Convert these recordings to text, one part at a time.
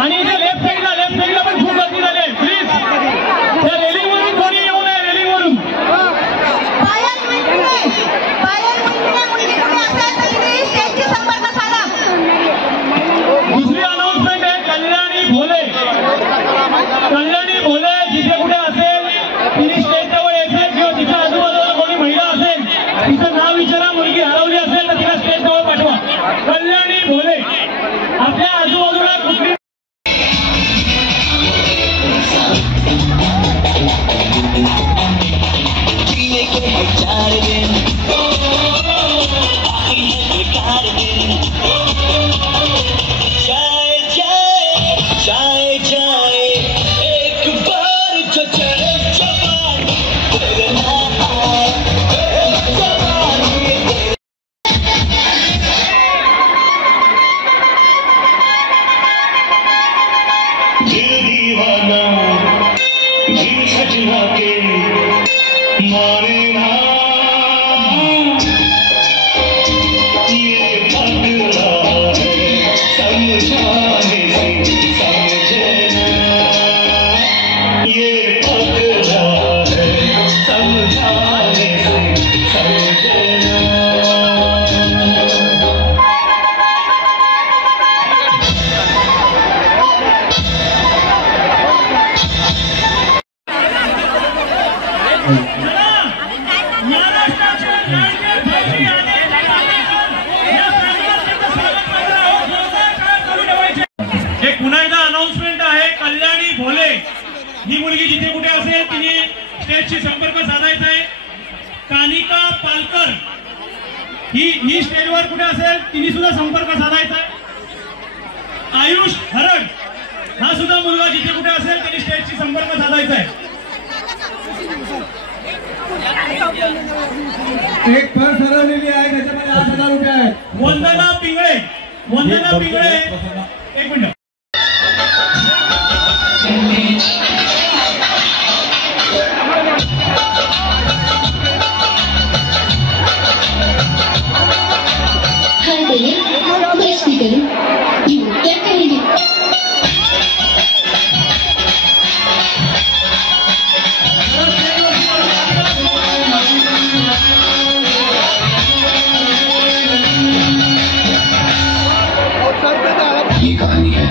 आणि लेफ्ट साईडला पण खूप गर्दी झाली आहे. प्लीज त्या रेलिंग वरून कोणी येऊ नये. रेलिंग वरून दुसरी अनाउन्समेंट आहे. कल्याणी भोले जिथे कुठे असेल तिने स्टेजच्या वर यायचं किंवा तिच्या आजूबाजूला कोणी महिला असेल तिचं नाव विचारा. मुलगी हरवली असेल तर तिला स्टेज जवळ पाठवा. कल्याणी भोले आपल्या आजूबाजूला कुठली ही मुलगी जिथे कुठे असेल तिने स्टेजशी संपर्क साधायचा आहे. कानिका पालकर ही स्टेजवर कुठे असेल तिने सुद्धा संपर्क साधायचा आहे. आयुष हरड हा सुद्धा मुलगा जिथे कुठे असेल त्यांनी स्टेजशी संपर्क साधायचा आहे. एक पर्स हरवलेली आहे त्याच्यामध्ये 8,000 रुपये आहेत. वंदना पिंगळे एक मिनिट. ये कहानी है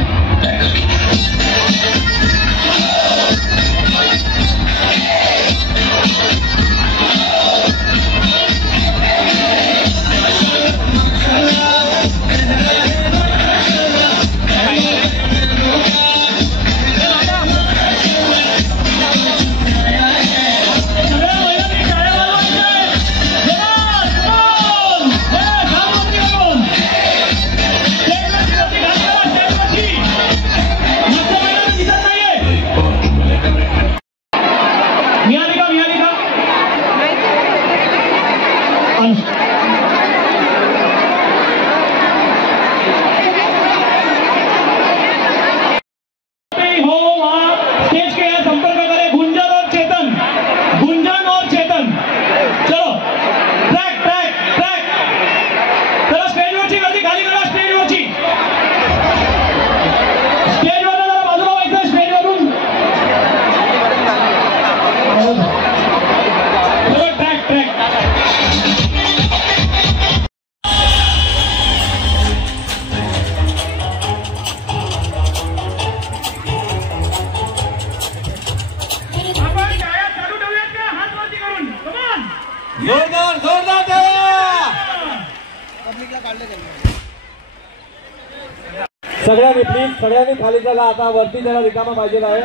सगळ्यांनी खाली चला. आता वरती जरा रिकामा पाहिजे आहे.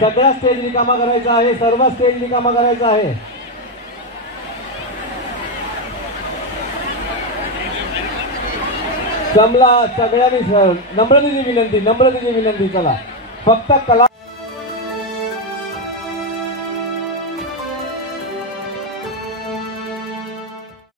सगळा स्टेज रिकामा करायचा आहे. सर्व स्टेज रिकामा करायचा आहे. जमला सगळ्यांनी. नम्रतेची विनंती चला. फक्त कला